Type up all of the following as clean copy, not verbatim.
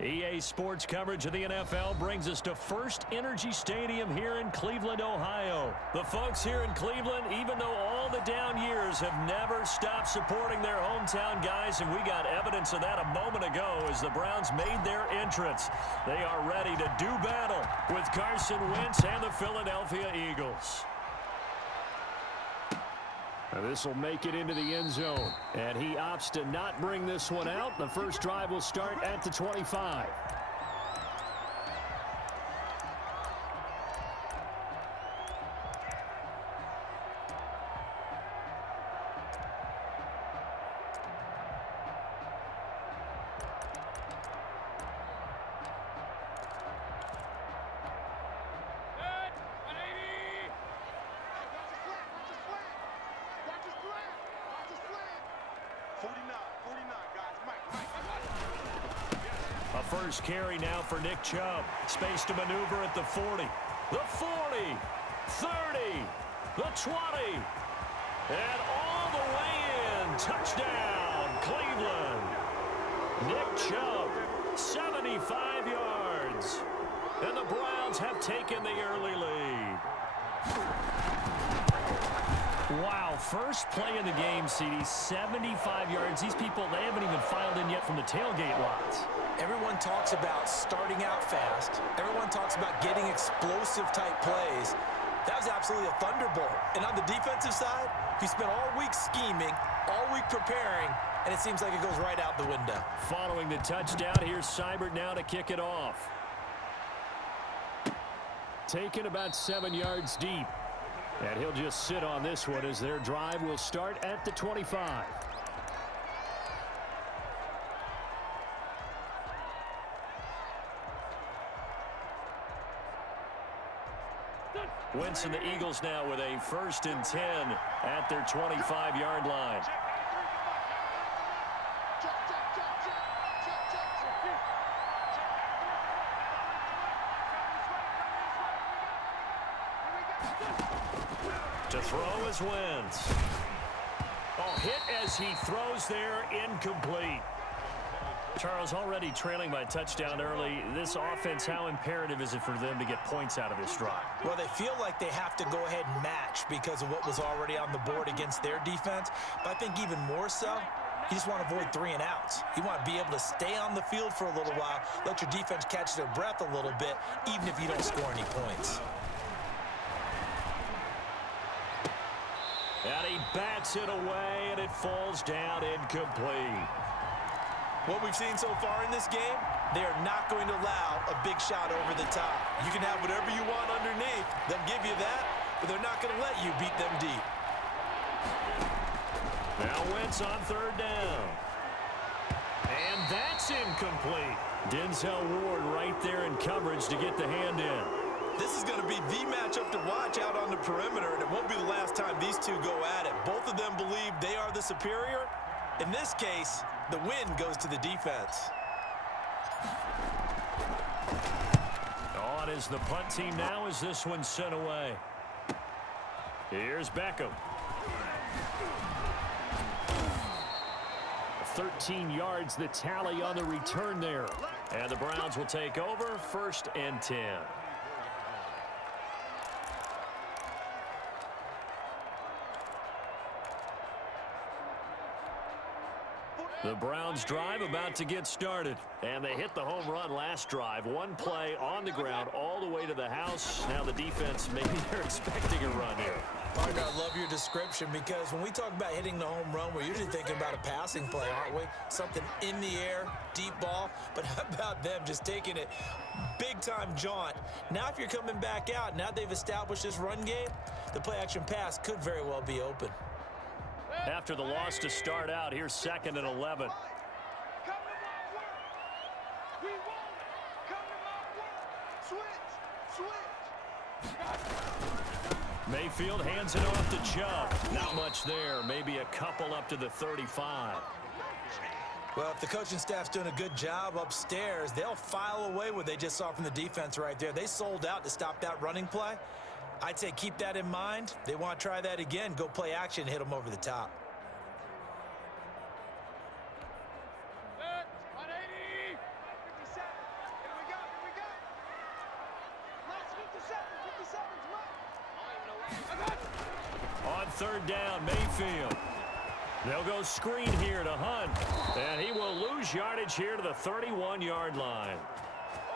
EA Sports coverage of the NFL brings us to First Energy Stadium here in Cleveland, Ohio. The folks here in Cleveland, even though all the down years, have never stopped supporting their hometown guys, and we got evidence of that a moment ago as the Browns made their entrance. They are ready to do battle with Carson Wentz and the Philadelphia Eagles. This will make it into the end zone, and he opts to not bring this one out. The first drive will start at the 25. First carry now for Nick Chubb. Space to maneuver at the 40. The 40. 30. The 20. And all the way in. Touchdown, Cleveland. Nick Chubb, 75 yards. And the Browns have taken the early lead. Wow, first play in the game, CD, 75 yards. These people, they haven't even filed in yet from the tailgate lots. Everyone talks about starting out fast. Everyone talks about getting explosive-type plays. That was absolutely a thunderbolt. And on the defensive side, he spent all week scheming, all week preparing, and it seems like it goes right out the window. Following the touchdown, here's Seibert now to kick it off. Taken about 7 yards deep. And he'll just sit on this one as their drive will start at the 25. Wentz and the Eagles now with a 1st and 10 at their 25-yard line. To throw is Wentz. Oh, hit as he throws there, incomplete. Charles, already trailing by touchdown early. This offense, how imperative is it for them to get points out of this drive? Well, they feel like they have to go ahead and match because of what was already on the board against their defense. But I think even more so, you just want to avoid 3 and outs. You want to be able to stay on the field for a little while, let your defense catch their breath a little bit, even if you don't score any points. And he bats it away, and it falls down incomplete. What we've seen so far in this game, they are not going to allow a big shot over the top. You can have whatever you want underneath. They'll give you that, but they're not going to let you beat them deep. Now Wentz on 3rd down. And that's incomplete. Denzel Ward right there in coverage to get the hand in. This is going to be the matchup to watch out on the perimeter, and it won't be the last time these two go at it. Both of them believe they are the superior. In this case, the win goes to the defense. On is the punt team now as this one's sent away. Here's Beckham. 13 yards the tally on the return there. And the Browns will take over 1st and 10. The Browns drive about to get started. And they hit the home run last drive. One play on the ground all the way to the house. Now the defense, maybe they're expecting a run here. Partner, I love your description because when we talk about hitting the home run, we're usually thinking about a passing play, aren't we? Something in the air, deep ball. But how about them just taking it big-time jaunt? Now if you're coming back out, now they've established this run game, the play-action pass could very well be open. After the loss to start out, here's 2nd and 11. Mayfield hands it off to Chubb. Not much there. Maybe a couple up to the 35. Well, if the coaching staff's doing a good job upstairs, they'll file away what they just saw from the defense right there. They sold out to stop that running play. I'd say keep that in mind. They want to try that again. Go play action, hit them over the top. third down, Mayfield. They'll go screen here to Hunt. And he will lose yardage here to the 31-yard line.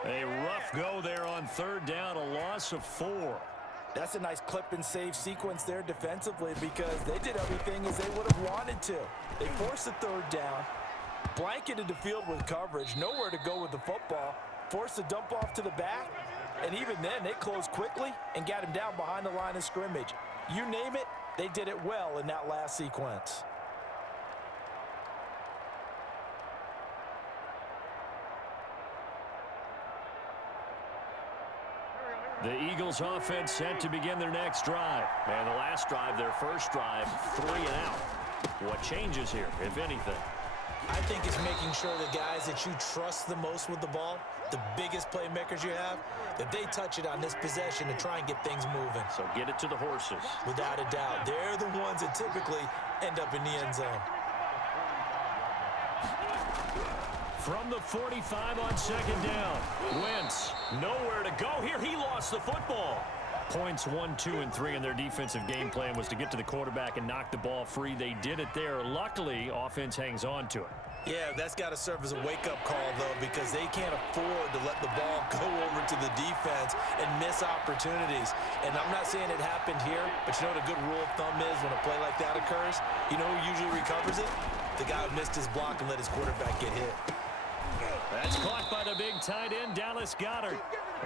A rough go there on third down, a loss of 4. That's a nice clip and save sequence there defensively because they did everything as they would have wanted to. They forced the third down, blanketed the field with coverage, nowhere to go with the football, forced the dump off to the back, and even then they closed quickly and got him down behind the line of scrimmage. You name it, they did it well in that last sequence. The Eagles offense set to begin their next drive. And the last drive, their first drive, 3 and out. What changes here, if anything? I think it's making sure the guys that you trust the most with the ball, the biggest playmakers you have, that they touch it on this possession to try and get things moving. So get it to the horses. Without a doubt. They're the ones that typically end up in the end zone. From the 45 on second down. Wentz, nowhere to go here. He lost the football. Points 1, 2, and 3 in their defensive game plan was to get to the quarterback and knock the ball free. They did it there. Luckily, offense hangs on to it. Yeah, that's got to serve as a wake-up call, though, because they can't afford to let the ball go over to the defense and miss opportunities. And I'm not saying it happened here, but you know what a good rule of thumb is when a play like that occurs? You know who usually recovers it? The guy who missed his block and let his quarterback get hit. That's caught by the big tight end, Dallas Goedert.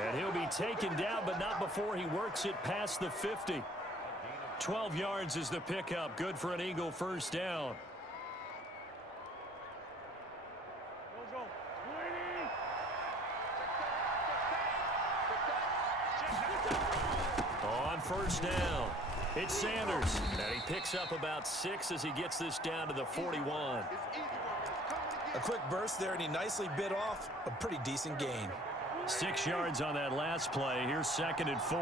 And he'll be taken down, but not before he works it past the 50. 12 yards is the pickup. Good for an Eagle first down. On first down, it's Sanders. And he picks up about 6 as he gets this down to the 41. A quick burst there, and he nicely bit off a pretty decent gain. 6 yards on that last play. Here's 2nd and 4.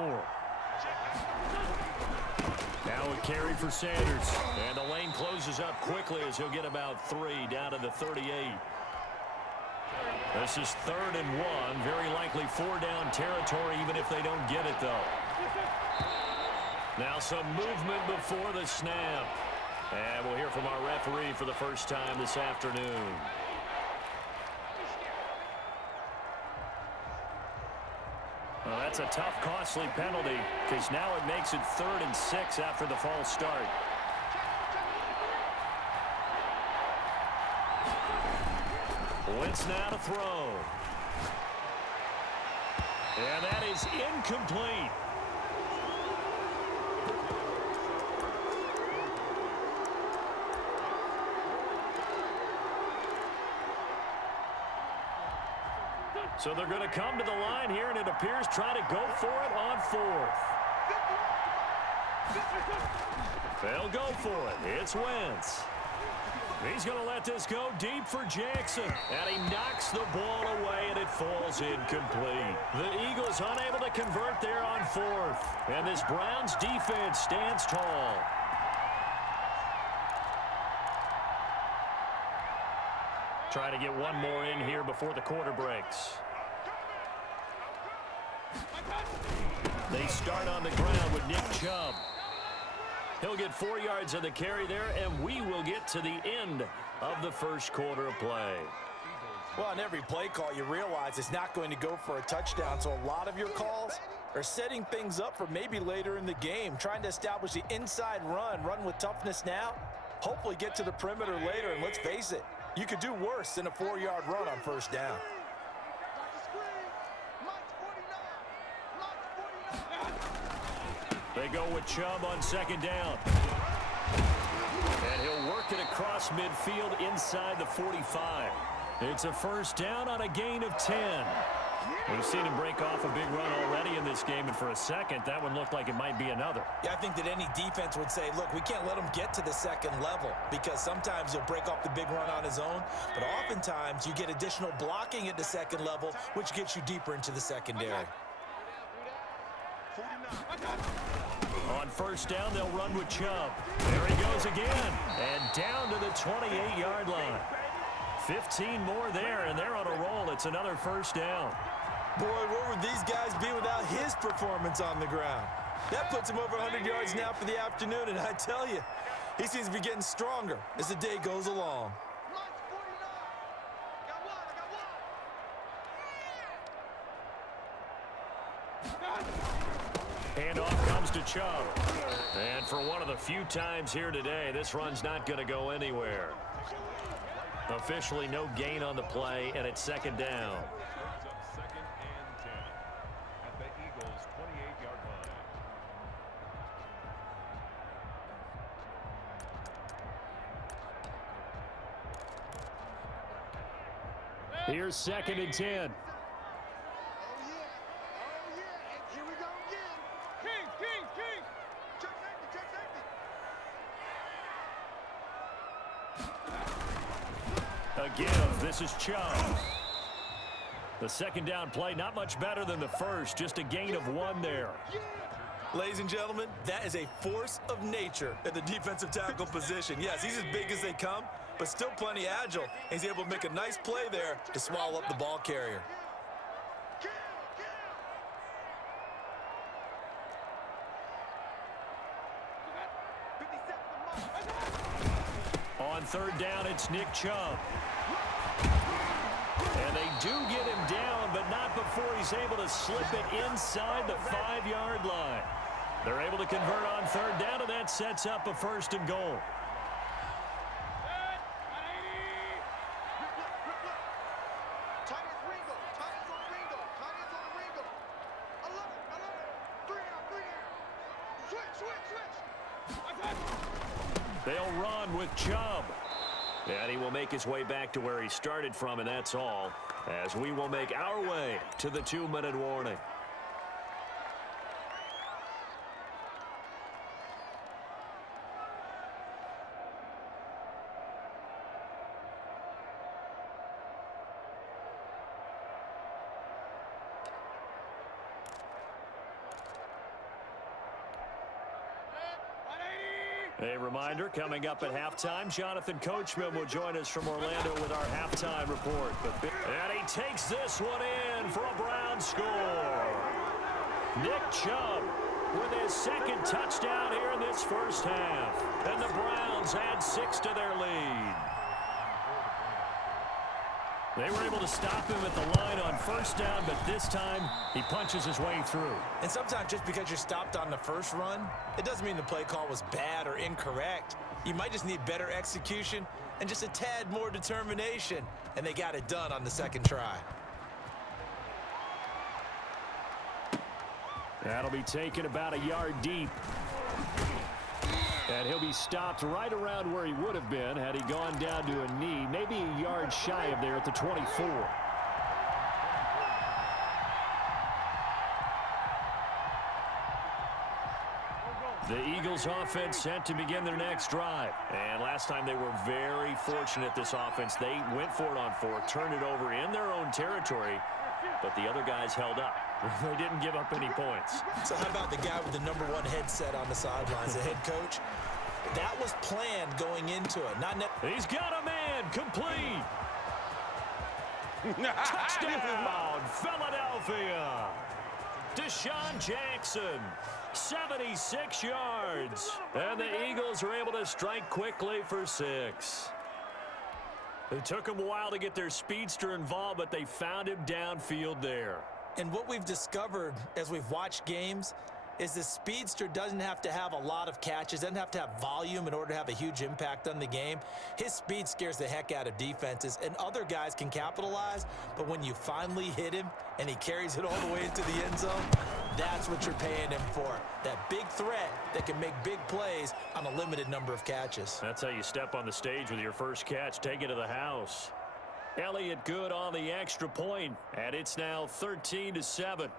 Now a carry for Sanders. And the lane closes up quickly as he'll get about 3 down to the 38. This is 3rd and 1. Very likely 4-down territory, even if they don't get it, though. Now some movement before the snap. And we'll hear from our referee for the first time this afternoon. Well, that's a tough, costly penalty because now it makes it 3rd and 6 after the false start. Wentz now to throw. And that is incomplete. So they're going to come to the line here, and it appears try to go for it on 4th. They'll go for it. It's Wentz. He's going to let this go deep for Jackson. And he knocks the ball away, and it falls incomplete. The Eagles unable to convert there on 4th. And this Browns defense stands tall. Try to get one more in here before the quarter breaks. They start on the ground with Nick Chubb. He'll get 4 yards on the carry there, and we will get to the end of the first quarter of play. Well, on every play call, you realize it's not going to go for a touchdown, so a lot of your calls are setting things up for maybe later in the game, trying to establish the inside run with toughness now, hopefully get to the perimeter later, and let's face it, you could do worse than a 4-yard run on first down. They go with Chubb on second down. And he'll work it across midfield inside the 45. It's a first down on a gain of 10. We've seen him break off a big run already in this game, and for a second, that one looked like it might be another. Yeah, I think that any defense would say, look, we can't let him get to the second level because sometimes he'll break off the big run on his own, but oftentimes you get additional blocking at the second level, which gets you deeper into the secondary. On first down, they'll run with Chubb. There he goes again, and down to the 28-yard line. 15 more there, and they're on a roll. It's another first down. Boy, where would these guys be without his performance on the ground? That puts him over 100 yards now for the afternoon, and I tell you, he seems to be getting stronger as the day goes along. Handoff comes to Chubb. And for one of the few times here today, this run's not going to go anywhere. Officially no gain on the play, and it's second down. Second and 10 at the Eagles' 28-yard line. Here's second and 10. Again, this is Chubb. The second down play, not much better than the first, just a gain of 1 there. Ladies and gentlemen, that is a force of nature at the defensive tackle position. Yes, he's as big as they come, but still plenty agile. He's able to make a nice play there to swallow up the ball carrier. On third down, it's Nick Chubb. And they do get him down, but not before he's able to slip it inside the 5-yard line. They're able to convert on third down, and that sets up a first and goal. They'll run with Chubb. And he will make his way back to where he started from, and that's all, as we will make our way to the 2-minute warning. A reminder, coming up at halftime, Jonathan Coachman will join us from Orlando with our halftime report. And he takes this one in for a Brown score. Nick Chubb with his second touchdown here in this first half. And the Browns add 6 to their lead. They were able to stop him at the line on first down, but this time he punches his way through. And sometimes just because you're stopped on the first run, it doesn't mean the play call was bad or incorrect. You might just need better execution and just a tad more determination, and they got it done on the second try. That'll be taken about a yard deep. And he'll be stopped right around where he would have been had he gone down to a knee, maybe a yard shy of there at the 24. The Eagles offense set to begin their next drive. And last time they were very fortunate, this offense. They went for it on 4, turned it over in their own territory, but the other guys held up. They didn't give up any points. So how about the guy with the #1 headset on the sidelines, the head coach? That was planned going into it. He's got a man, complete. Touchdown, Philadelphia. Deshaun Jackson, 76 yards. And the Eagles are able to strike quickly for 6. It took them a while to get their speedster involved, but they found him downfield there. And what we've discovered as we've watched games is the speedster doesn't have to have a lot of catches, doesn't have to have volume in order to have a huge impact on the game. His speed scares the heck out of defenses, and other guys can capitalize, but when you finally hit him and he carries it all the way into the end zone, that's what you're paying him for. That big threat that can make big plays on a limited number of catches. That's how you step on the stage with your first catch, take it to the house. Elliott good on the extra point, and it's now 13-7.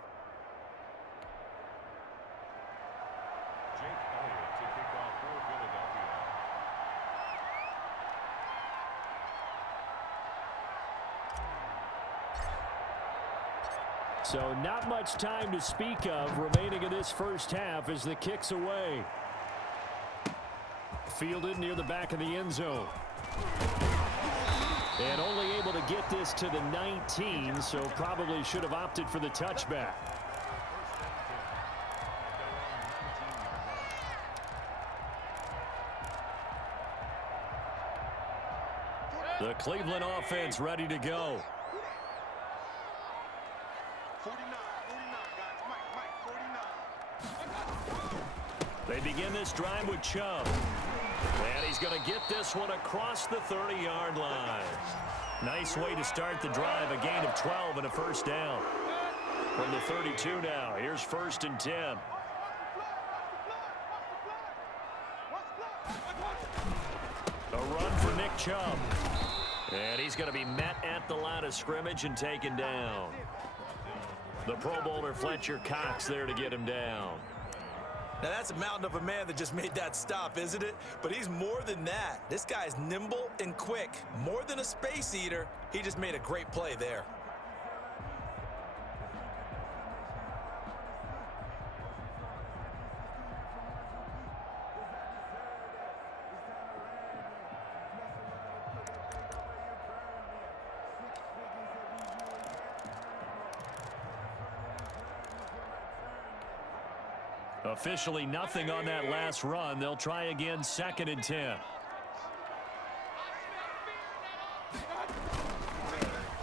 So not much time to speak of remaining in this first half as the kick's away. Fielded near the back of the end zone. And only able to get this to the 19, so probably should have opted for the touchback. The Cleveland offense ready to go. 49, guys. Mike, 49. They begin this drive with Chubb. And he's going to get this one across the 30-yard line. Nice way to start the drive, a gain of 12 and a first down. From the 32 now, here's 1st and 10. A run for Nick Chubb. And he's going to be met at the line of scrimmage and taken down. The Pro Bowler Fletcher Cox there to get him down. Now, that's a mountain of a man that just made that stop, isn't it? But he's more than that. This guy's nimble and quick. More than a space eater, he just made a great play there. Officially nothing on that last run. They'll try again, 2nd and 10.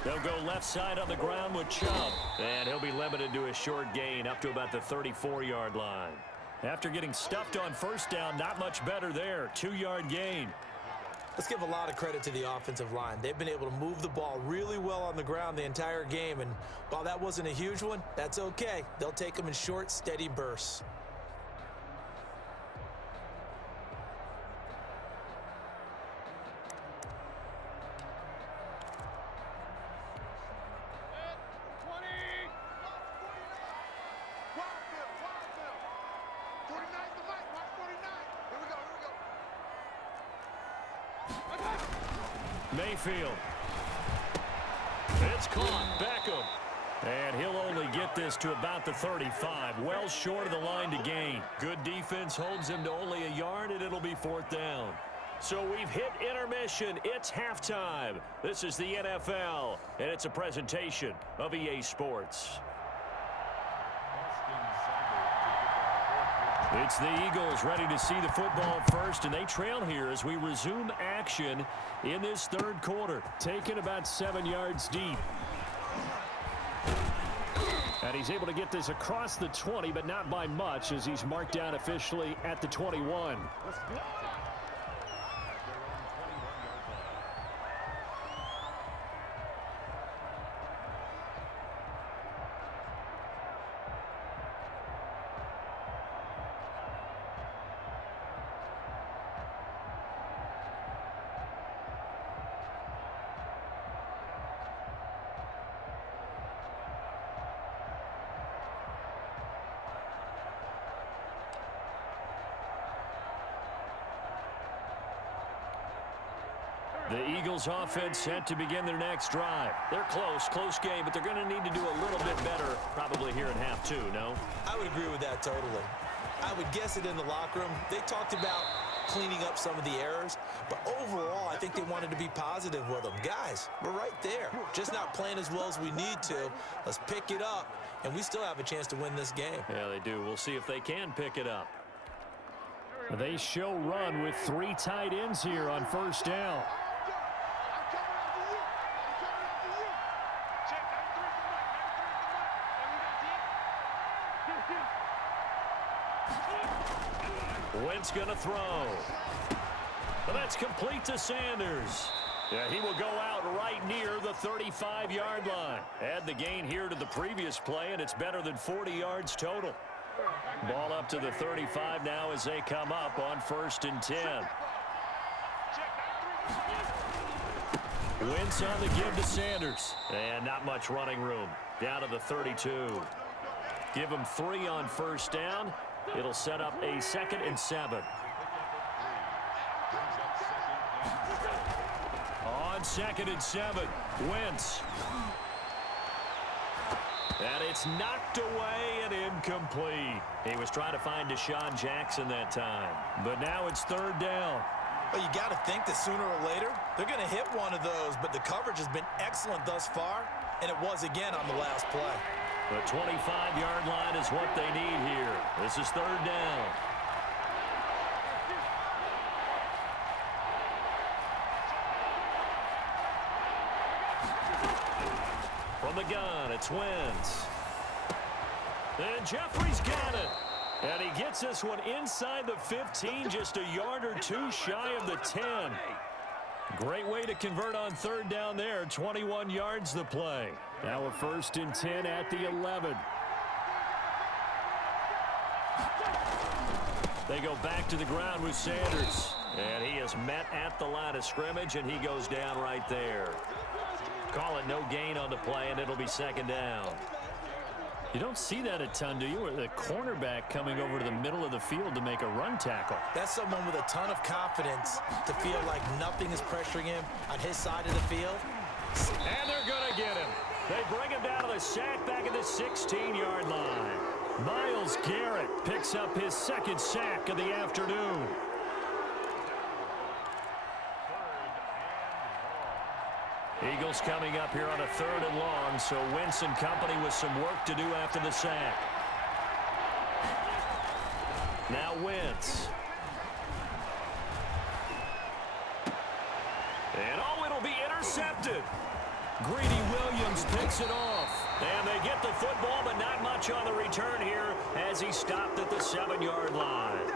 They'll go left side on the ground with Chubb. And he'll be limited to a short gain up to about the 34-yard line. After getting stuffed on first down, not much better there. 2-yard gain. Let's give a lot of credit to the offensive line. They've been able to move the ball really well on the ground the entire game. And while that wasn't a huge one, that's okay. They'll take them in short, steady bursts. Mayfield. It's caught. Beckham. And he'll only get this to about the 35. Well short of the line to gain. Good defense holds him to only a yard, and it'll be 4th down. So we've hit intermission. It's halftime. This is the NFL, and it's a presentation of EA Sports. It's the Eagles ready to see the football first, and they trail here as we resume action in this 3rd quarter. Taken about 7 yards deep. And he's able to get this across the 20, but not by much as he's marked down officially at the 21. The Eagles offense set to begin their next drive. They're close game, but they're going to need to do a little bit better probably here in half 2, no? I would agree with that totally. I would guess it in the locker room. They talked about cleaning up some of the errors, but overall, I think they wanted to be positive with them. Guys, we're right there. Just not playing as well as we need to. Let's pick it up, and we still have a chance to win this game. Yeah, they do. We'll see if they can pick it up. They show run with 3 tight ends here on 1st down. Wentz going to throw. Well, that's complete to Sanders. Yeah, he will go out right near the 35-yard line. Add the gain here to the previous play, and it's better than 40 yards total. Ball up to the 35 now as they come up on 1st and 10. Wentz on the give to Sanders. And not much running room. Down to the 32. Give him 3 on 1st down. It'll set up a 2nd and 7. On 2nd and 7, Wentz. And it's knocked away and incomplete. He was trying to find Deshaun Jackson that time. But now it's 3rd down. Well, you got to think that sooner or later, they're going to hit one of those. But the coverage has been excellent thus far, and it was again on the last play. The 25-yard line is what they need here. This is 3rd down. From the gun, it's Wentz. And Jeffrey's got it. And he gets this one inside the 15, just a yard or two shy of the 10. Great way to convert on third down there. 21 yards the play. Now a 1st and 10 at the 11. They go back to the ground with Sanders. And he is met at the line of scrimmage, and he goes down right there. Call it no gain on the play, and it'll be 2nd down. You don't see that a ton, do you? Or the cornerback coming over to the middle of the field to make a run tackle. That's someone with a ton of confidence to feel like nothing is pressuring him on his side of the field. And they're going to get him. They bring him down to the sack back at the 16-yard line. Myles Garrett picks up his 2nd sack of the afternoon. Eagles coming up here on a 3rd and long, so Wentz and company with some work to do after the sack. Now Wentz. And it'll be intercepted. Greedy Williams picks it off. And they get the football, but not much on the return here as he stopped at the 7-yard line.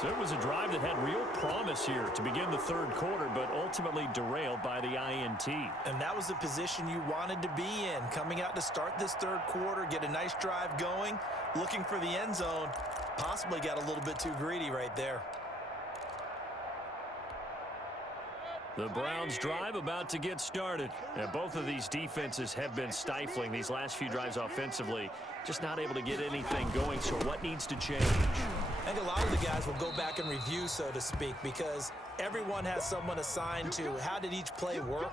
So it was a drive that had real promise here to begin the 3rd quarter, but ultimately derailed by the INT. And that was the position you wanted to be in. Coming out to start this 3rd quarter, get a nice drive going, looking for the end zone. Possibly got a little bit too greedy right there. The Browns drive about to get started. And both of these defenses have been stifling these last few drives offensively. Just not able to get anything going, so what needs to change? I think a lot of the guys will go back and review, so to speak, because everyone has someone assigned to how did each play work.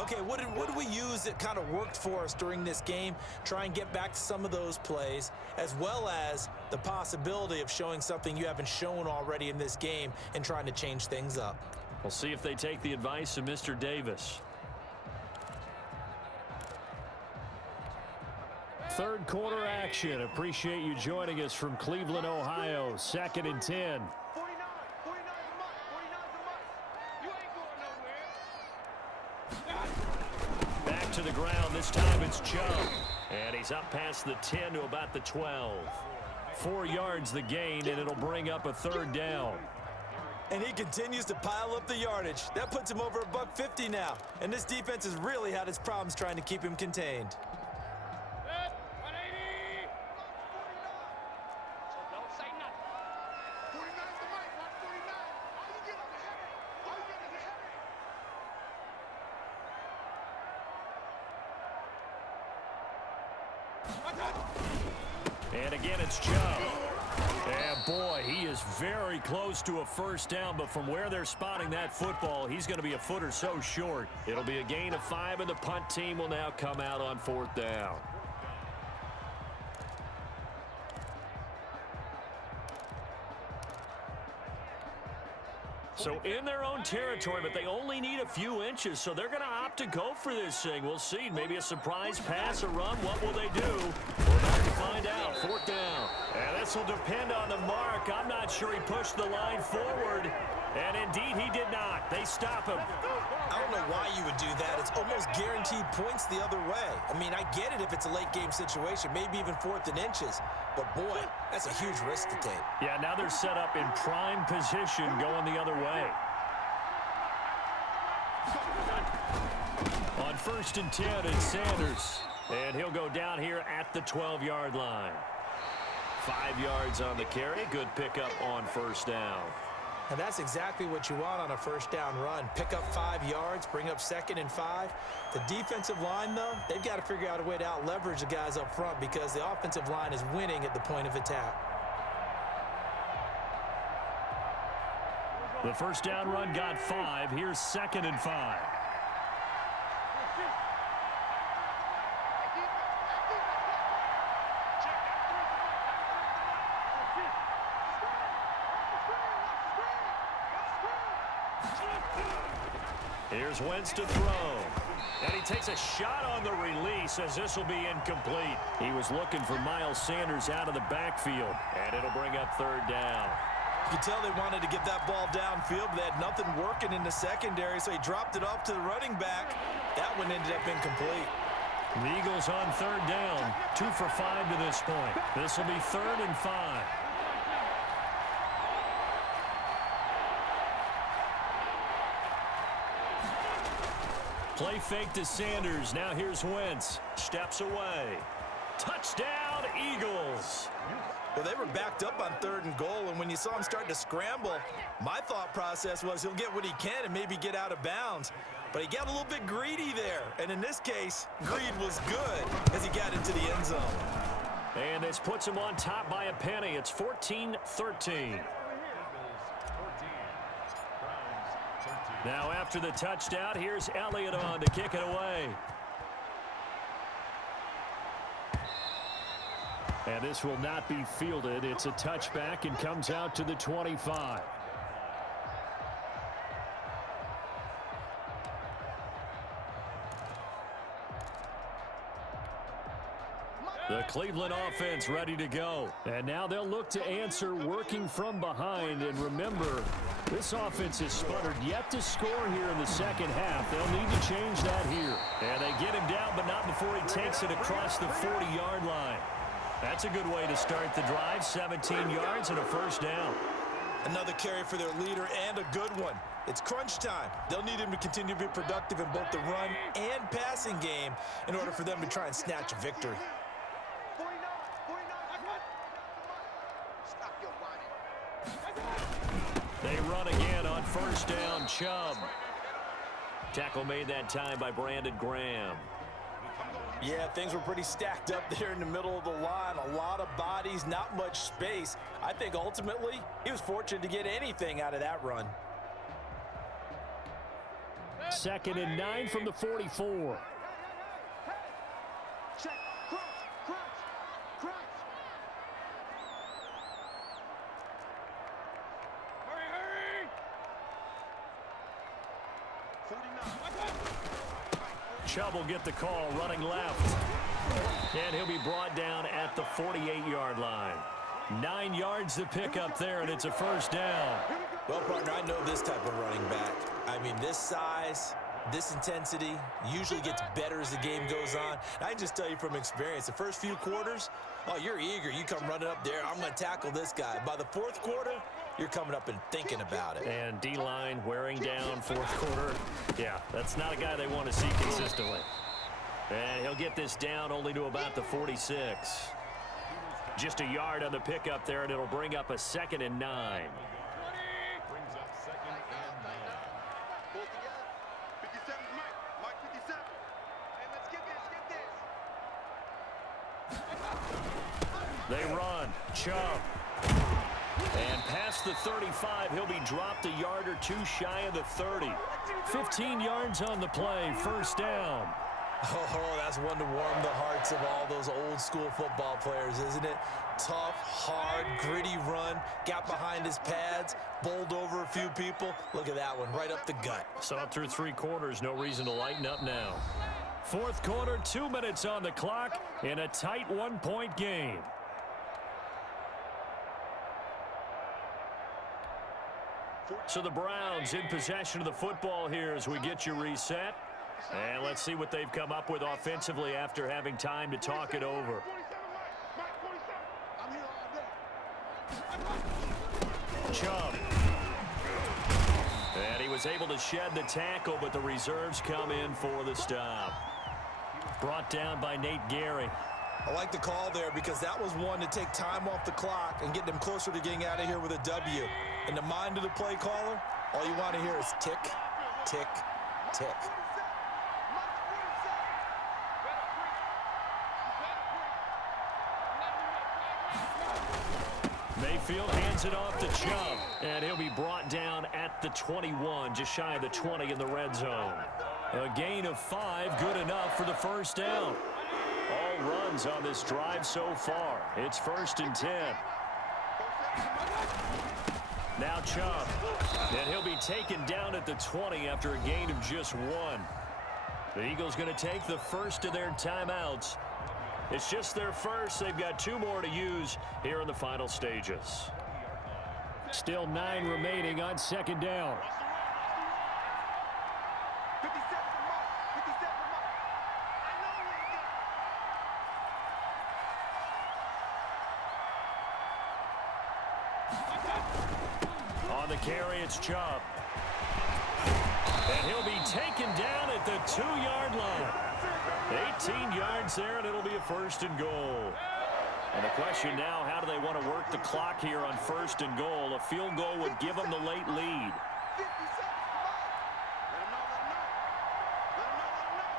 Okay, what did we use that kind of worked for us during this game? Try and get back to some of those plays, as well as the possibility of showing something you haven't shown already in this game and trying to change things up. We'll see if they take the advice of Mr. Davis. 3rd quarter action. Appreciate you joining us from Cleveland, Ohio. 2nd and 10. 49 the mark. 49's the mark. You ain't going nowhere. Back to the ground. This time it's Chubb. And he's up past the 10 to about the 12. 4 yards the gain, and it'll bring up a 3rd down. And he continues to pile up the yardage. That puts him over $150 now. And this defense has really had its problems trying to keep him contained. And again, it's Chubb. And boy, he is very close to a 1st down, but from where they're spotting that football, he's going to be a foot or so short. It'll be a gain of 5, and the punt team will now come out on 4th down. So in their own territory, but they only need a few inches, so they're going to opt to go for this thing. We'll see. Maybe a surprise pass, a run. What will they do? We're about to find out. 4th down. And this will depend on the mark. I'm not sure he pushed the line forward. And indeed, he did not. They stop him. I don't know why you would do that. It's almost guaranteed points the other way. I mean, I get it if it's a late-game situation, maybe even 4th and inches. But, boy, that's a huge risk to take. Yeah, now they're set up in prime position going the other way. On 1st and 10, it's Sanders. And he'll go down here at the 12-yard line. 5 yards on the carry. Good pickup on 1st down. And that's exactly what you want on a 1st down run. Pick up 5 yards, bring up 2nd and 5. The defensive line, though, they've got to figure out a way to out-leverage the guys up front because the offensive line is winning at the point of attack. The 1st down run got 5. Here's 2nd and 5. Here's Wentz to throw. And he takes a shot on the release as this will be incomplete. He was looking for Miles Sanders out of the backfield. And it'll bring up 3rd down. You can tell they wanted to get that ball downfield, but they had nothing working in the secondary, so he dropped it off to the running back. That one ended up incomplete. The Eagles on third down. 2 for 5 to this point. This will be 3rd and 5. Play fake to Sanders. Now here's Wentz. Steps away. Touchdown, Eagles. Well, they were backed up on 3rd and goal, and when you saw him start to scramble, my thought process was he'll get what he can and maybe get out of bounds. But he got a little bit greedy there, and in this case, greed was good as he got into the end zone. And this puts him on top by a penny. It's 14-13. Now after the touchdown, here's Elliott on to kick it away. And this will not be fielded. It's a touchback and comes out to the 25. The Cleveland offense ready to go. And now they'll look to answer working from behind. And remember, this offense has sputtered yet to score here in the second half. They'll need to change that here. And they get him down, but not before he takes it across the 40-yard line. That's a good way to start the drive. 17 yards and a first down. Another carry for their leader and a good one. It's crunch time. They'll need him to continue to be productive in both the run and passing game in order for them to try and snatch a victory. They run again on first down. Chubb. Tackle made that time by Brandon Graham. Yeah, things were pretty stacked up there in the middle of the line. A lot of bodies, not much space. I think ultimately he was fortunate to get anything out of that run. 2nd and 9 from the 44. Check. Crunch. Hurry. 49. Chubb will get the call running left. And he'll be brought down at the 48-yard line. 9 yards to pick up there, and it's a first down. Well, partner, I know this type of running back. I mean, this size, this intensity usually gets better as the game goes on. I can just tell you from experience, the first few quarters, oh, you're eager. You come running up there, I'm going to tackle this guy. By the 4th quarter, you're coming up and thinking about it. And D-line wearing down 4th quarter. Yeah, that's not a guy they want to see consistently. And he'll get this down only to about the 46. Just a yard on the pickup there, and it'll bring up a 2nd and 9. Brings up 2nd and 9. Pull it together. 57 Mike 57. Hey, let's get this. They run. Chubb. And past the 35, he'll be dropped a yard or 2 shy of the 30. 15 yards on the play, first down. Oh, that's one to warm the hearts of all those old school football players, isn't it? Tough, hard, gritty run, got behind his pads, bowled over a few people. Look at that one, right up the gut. Saw through 3 quarters, no reason to lighten up now. 4th quarter, 2 minutes on the clock in a tight 1-point game. So the Browns in possession of the football here as we get you reset. And let's see what they've come up with offensively after having time to talk it over. Chubb. And he was able to shed the tackle, but the reserves come in for the stop. Brought down by Nate Gary. I like the call there because that was one to take time off the clock and get them closer to getting out of here with a W. In the mind of the play caller, all you want to hear is tick, tick, tick. Mayfield hands it off to Chubb, and he'll be brought down at the 21, just shy of the 20 in the red zone. A gain of 5, good enough for the first down. All runs on this drive so far. It's 1st and 10. Now Chubb, and he'll be taken down at the 20 after a gain of just 1. The Eagles going to take the first of their timeouts. It's just their first. They've got 2 more to use here in the final stages. Still 9 remaining on 2nd down. 57 Mike. 57 Mike. I know the carry, it's Chubb. And he'll be taken down at the 2-yard line. 18 yards there, and it'll be a 1st and goal. And the question now, how do they want to work the clock here on 1st and goal? A field goal would give them the late lead. 50 seconds, come on. Let him know, let him know. Let him know, let him know.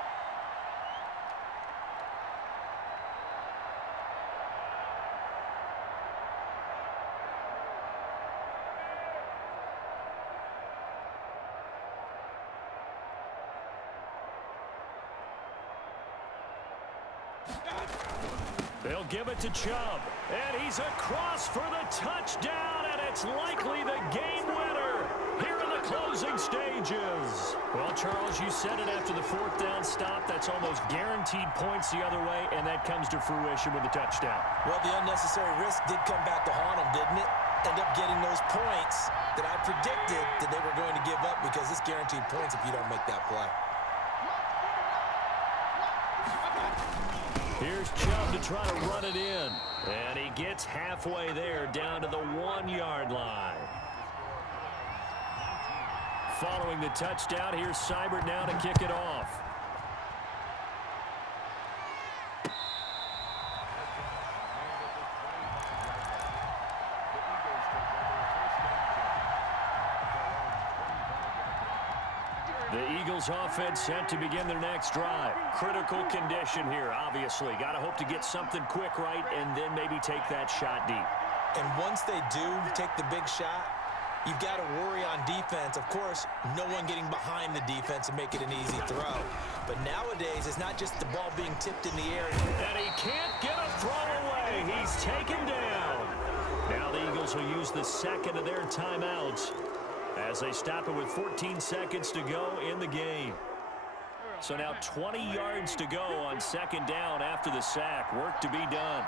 They'll give it to Chubb, and he's across for the touchdown, and it's likely the game winner here in the closing stages. Well, Charles, you said it after the 4th down stop. That's almost guaranteed points the other way, and that comes to fruition with the touchdown. Well, the unnecessary risk did come back to haunt them, didn't it? End up getting those points that I predicted that they were going to give up, because it's guaranteed points if you don't make that play. Here's Chubb to try to run it in. And he gets halfway there, down to the 1-yard line. Following the touchdown, here's Seibert now to kick it off. The Eagles offense set to begin their next drive. Critical condition here, obviously. Got to hope to get something quick right and then maybe take that shot deep. And once they do take the big shot, you've got to worry on defense. Of course, no one getting behind the defense and make it an easy throw. But nowadays, it's not just the ball being tipped in the air. And he can't get a throw away. He's taken down. Now the Eagles will use the second of their timeouts as they stop it with 14 seconds to go in the game. So now 20 yards to go on 2nd down after the sack. Work to be done.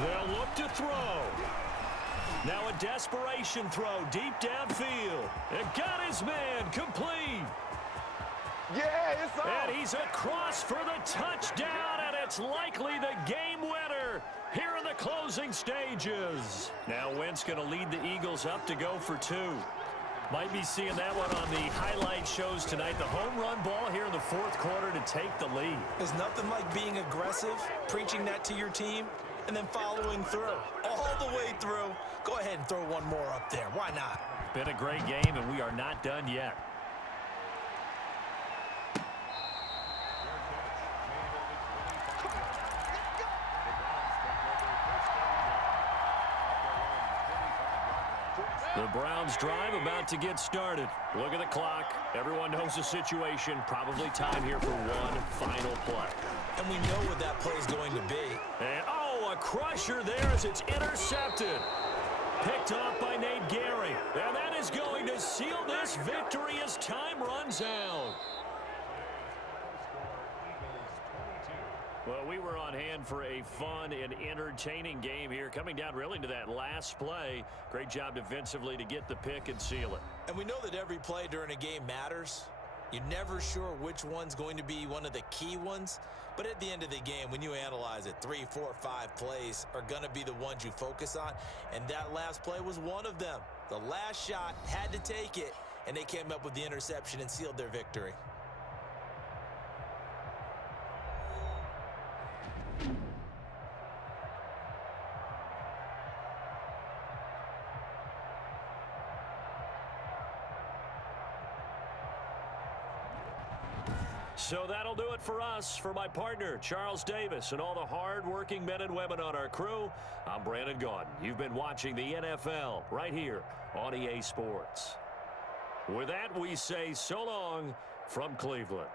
They'll look to throw. Now a desperation throw deep downfield. And got his man complete. Yeah, it's on. And he's across for the touchdown, and it's likely the game winner here in the closing stages. Now Wentz going to lead the Eagles up to go for 2. Might be seeing that one on the highlight shows tonight. The home run ball here in the 4th quarter to take the lead. There's nothing like being aggressive, preaching that to your team, and then following through. All the way through. Go ahead and throw one more up there. Why not? Been a great game, and we are not done yet. The Browns drive about to get started. Look at the clock. Everyone knows the situation. Probably time here for one final play. And we know what that play is going to be. And, oh, a crusher there as it's intercepted. Picked off by Nate Gary. And that is going to seal this victory as time runs out. Well, we were on hand for a fun and entertaining game here. Coming down really to that last play. Great job defensively to get the pick and seal it. And we know that every play during a game matters. You're never sure which one's going to be one of the key ones. But at the end of the game, when you analyze it, 3, 4, 5 plays are going to be the ones you focus on. And that last play was one of them. The last shot had to take it, and they came up with the interception and sealed their victory. So that'll do it for us. For my partner, Charles Davis, and all the hard-working men and women on our crew, I'm Brandon Gaudin. You've been watching the NFL right here on EA Sports. With that, we say so long from Cleveland.